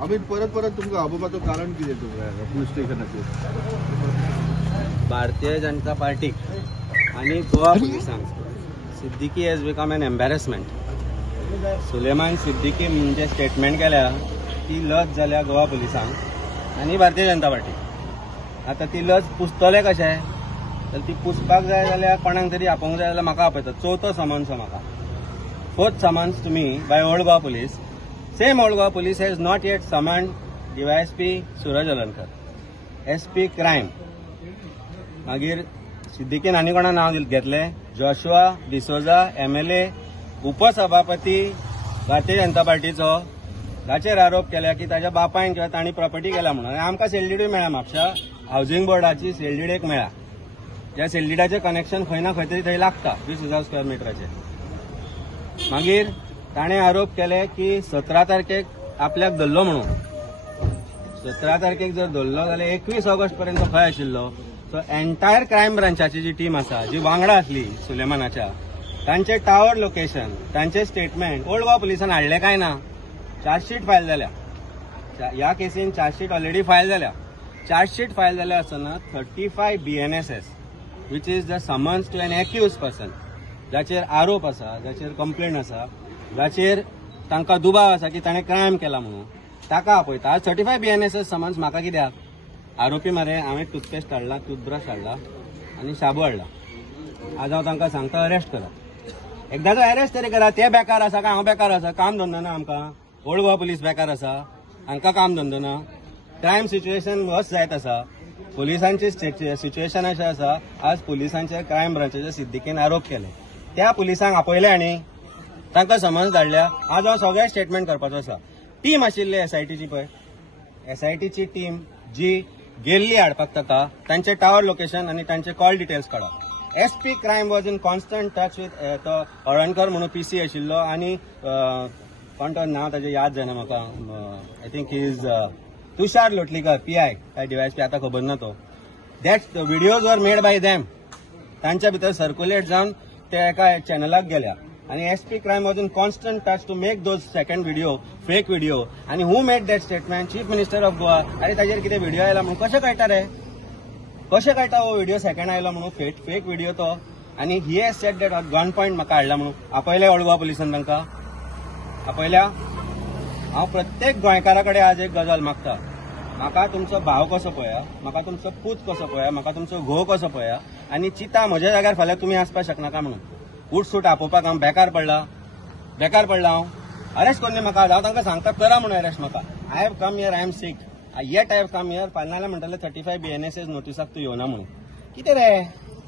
आम्ही परत तुमका आपोवपाचो कारण कितें तुमकां पुलीस स्टेशनाचेर? भारतीय जनता पार्टी आणि गोवा पुलिसांक Siddiqui has become an embarrassment. Suleman Siddiqui म्हणजे स्टेटमेंट केल्या ती लज जाल्या गोवा पुलिसांक आणि भारतीय जनता पार्टी. आता ती लज पुसतले कशें तर ती पुसपाक जाय जाल्यार कोणाक तरी आपोवंक जाय जाल्यार म्हाका आपयतात. चवथो समन्स म्हाका. Fourth summons to me by old Goa police. Same old Goa police has not yet summoned DYSP Suraj Alankar, SP crime. मागीर सिद्दीकीन आनी कोणा नांव घेतलें? जोशुआ डिसोजा MLA उपसभापती भारतीय जनता पार्टीचो. ताचेर आरोप केल्या की ताच्या बापायन किंवा तांणी प्रॉपर्टी केला म्हणून. आमकां सेलडीडूय मेळ्ळा. म्हापशा हावसिंग बोर्डाची सेलडीड एक मेळ्ळा. त्या सेलडीडाचें कनेक्शन खंय ना खंय तरी थंय लागता 20,000 स्क्वेअर मिटराचेर. मागीर ताणें आरोप केले की 17 तारखेक आपल्याक धरलो म्हणून. 17 तारखेक जर धरलो जाल्यार 21 ऑगस्ट पर्यंत खंय आशिल्लो. सो एंटायर क्रायम ब्रांचाची जी टीम आसा, जी वांगडा आसली सुलेमानाच्या, तांचे टावर लोकेशन, तांचे स्टेटमेंट ओल्ड गोवा पुलिसान हाडले काय ना. चार्जशीट फायल जाल्या. ह्या केसीन चार्जशीट ऑलरेडी फायल जाल्या. चार्जशीट फायल जाल्या आसतना 35 BNSS which is the summons to an accuse person, जाचेर आरोप आसा, जाचेर कंप्लेंट आसा, जाचेर तांकां दुबाव आसा की ताणें क्रायम केला म्हणून, ताका आपयता. आज 35 BNSS समन्स म्हाका कित्याक? आरोपी मरे हांवें टूथपेस्ट हाडला, टूथब्रश हाडला आनी शाबू हाडला. आज हांव तांकां सांगता अरेस्ट करा. एकदाचो अरेस्ट तरी करा. ते बेकार आसा काय हांव बेकार आसा? काम धंदो ना आमकां. ओल्ड गोवा पुलीस बेकार आसा, हांकां काम धंदो ना. क्रायम सिच्युएशन वर्स जायत आसा. पुलिसांचे सिच्युएशन अशें आसा, आज पुलिसांचे क्रायम ब्रांचाचे सिद्दीकीन आरोप केले. त्या पुलिसांक आपयले आनी तांकां समन्स धाडल्या. आज हांव सगळे स्टेटमेंट करपाचो आसा. टीम आशिल्ली SITची पळय, SITची टीम जी गेल्ली हाडपाक ताका, तांचे टावर लोकेशन आनी तांचे कॉल डिटेल्स काडा. SP crime was in constant touch with तो हळणकर म्हणून PC आशिल्लो आनी कोण तो नांव ताचें याद जायना म्हाका. I think he is Tushar Lotlikar PI काय DYSP आता खबर ना तो. That videos were made by them. तांच्या भितर सर्क्युलेट जावन ते एका चॅनलाक गेल्या आणि SP crime was in constant touch to make those second video, fake video. आणि who made that statement? Chief minister of Goa. अरे ताचेर कितें व्हिडिओ आयला म्हणून कशें कळटा रे? कशें कळटा हो व्हिडिओ सेकंड आयलो म्हणून? फेक व्हिडिओ तो. आणि he has sed that gun point म्हाका हाडला म्हणून. आपयले ओल्ड गोवा पुलिसान तांकां आपयल्या. हांव प्रत्येक गोंयकारा कडेन आज एक गजाल मागता. म्हाका तुमचो भाव कसो पळया, म्हाका तुमचो पूत कसो पळया, म्हाका तुमचो घोव कसो पळया, आनी चिता म्हज्या जाग्यार फाल्यां तुमी आसपाक शकनाका म्हणून. उठसूट आपोवपाक हांव बेकार पडला हांव. अरेस्ट कोन्नी म्हाका. हांव तांकां सांगता करा म्हणून अरेस्ट म्हाका. I have come here, I am sick, yet I have come here. फाल्यां म्हणटले 35 BNSS नोटिसाक तूं येवना म्हणून. कितें रे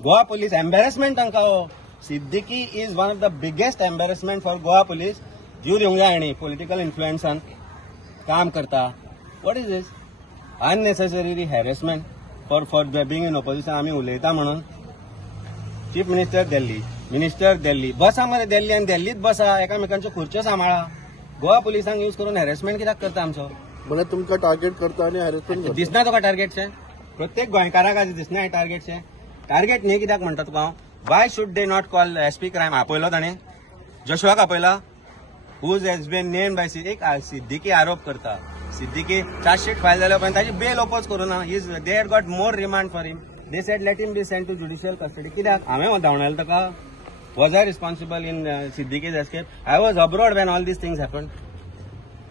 गोवा पुलीस? एम्बॅरसमेंट तांकां हो. Siddiqui is one of the biggest embarrassment for Goa police. जीव दिवंक जाय आनी पॉलिटिकल इन्फ्लुएन्सान काम करता. What is this? Unnecessary harassment for being in opposition. आमी उलयता म्हणून. चीफ मिनिस्टर दिल्ली बसा मरे. दिल्ली आनी दिल्लीत बसा, एकामेकांच्यो खुर्च्यो सांबाळा. गोवा पुलिसांक यूज करून हॅरेसमेंट कित्याक करता आमचो? म्हणजे तुमकां टार्गेट करता आनी हॅरेसमेंट दिसना तुका टार्गेटशें? प्रत्येक गोंयकाराक आज दिसना हे टार्गेटशें? टार्गेट न्ही कित्याक म्हणटा तुका हांव? Why should they not call SP crime? आपयलो ताणें जोशुआक आपयला. Whose has been named by Siddiqui आरोप करता. सिद्दीकी चार्जशीट फायल जाल्या उपरांत ताची बेल ओपोज करूं ना. They had got more remand for him. They said let him be send to judicial custody. कित्याक? हांवें धांवडायला ताका. Was I responsible in Siddiqui's escape? I was abroad when all these things happen.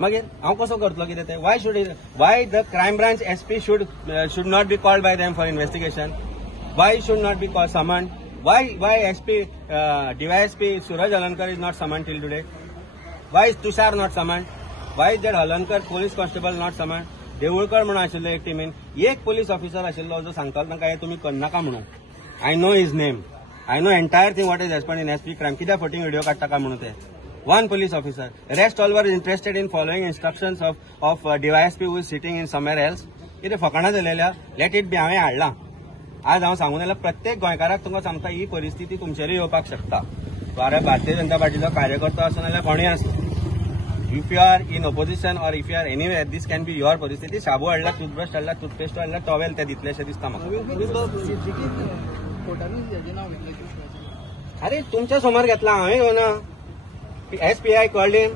मागीर हांव कसो करतलो कितें ते? Why the crime branch SP should not be called by them for investigation? Why should not be summoned? Why SP DYSP Suraj Alankar is not summoned till today? Why is Tushar not summoned? Why is that Alankar police constable not summoned? देवळकर म्हणून आशिल्लो एक टिमीन. एक police officer आशिल्लो जो सांगतालो तांकां हे तुमी करनाका म्हणून. I know his name. I know entire thing what is happen in SP crime. कित्याक फटींग व्हिडिओ काडटा काय म्हणून ते. one police officer. Rest all were interested in following instructions of DYSP who is sitting in somewhere else. कितें फकाणां जालेल्या let it be. हांवें हाडला. आज हांव सांगून जाल्यार प्रत्येक गोंयकाराक तुमकां सांगता ही परिस्थिती तुमचेरूय येवपाक शकता. भारतीय जनता पार्टीचो कार्यकर्तो आसूं नाल्यार कोणूय आसूं. If you are in opposition or if you are anywhere this can be your परिस्थिती. शाबू हाडला, टूथब्रश हाडला, टूथपेस्ट हाडला, टॉवेल ते दितले अशें दिसता म्हाका. अरे तुमच्या समोर घेतला हांवें घेवना. SPI कॉल्ड हिम.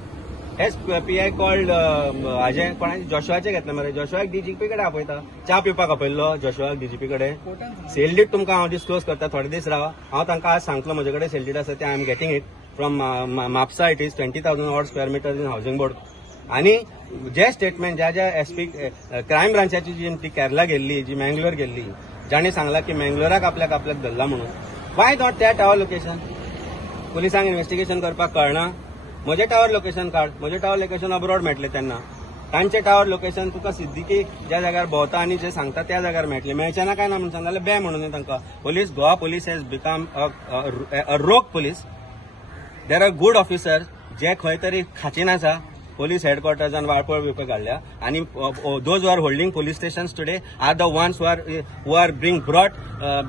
SPI कॉल्ड हाजे कोणाचे जोशुआचे घेतले मरे. जोशुआक DGP कडेन आपयता. च्या पिवपाक आपयल्लो जोशुआक DGP कडेन. सेल डीड तुमकां हांव डिस्क्लोज करता. थोडे दीस रावा. हांव तांकां आज सांगतलो म्हजे कडेन सेल डीड आसा ते I am getting it from Mapusa. It is 20,000 odd square metres in housing board. आणि जे स्टेटमेंट ज्या SP क्रायम ब्रांचाची जी ती केरला गेल्ली, जी मँगलोर गेल्ली, जाणे सांगला की मँगलोराक आपल्याक धरला म्हणून. वाय नॉट त्या टावर लोकेशन? पुलिसांक इन्व्हेस्टिगेशन करपाक कळना. म्हजे टावर लोकेशन काढ. म्हजे टावर लोकेशन अब्रॉड मेळटले तेन्ना. तांचे टावर लोकेशन तुका सिद्दीकी ज्या जाग्यार भोंवता आनी जे सांगता त्या जाग्यार मेळटले. मेळचेना काय ना म्हणून सांगले बे म्हणून तांकां. Police, Goa police has become a rogue police. There are good officers जे खंय तरी खाचीन आसा. police headquarters and वाळपळ बिळपळ काढल्या आणि those who are holding police stations today are the ones who are being brought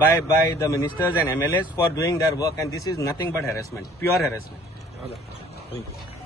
by the ministers and MLAs for doing their work, and this is nothing but harassment, pure harassment. Thank you.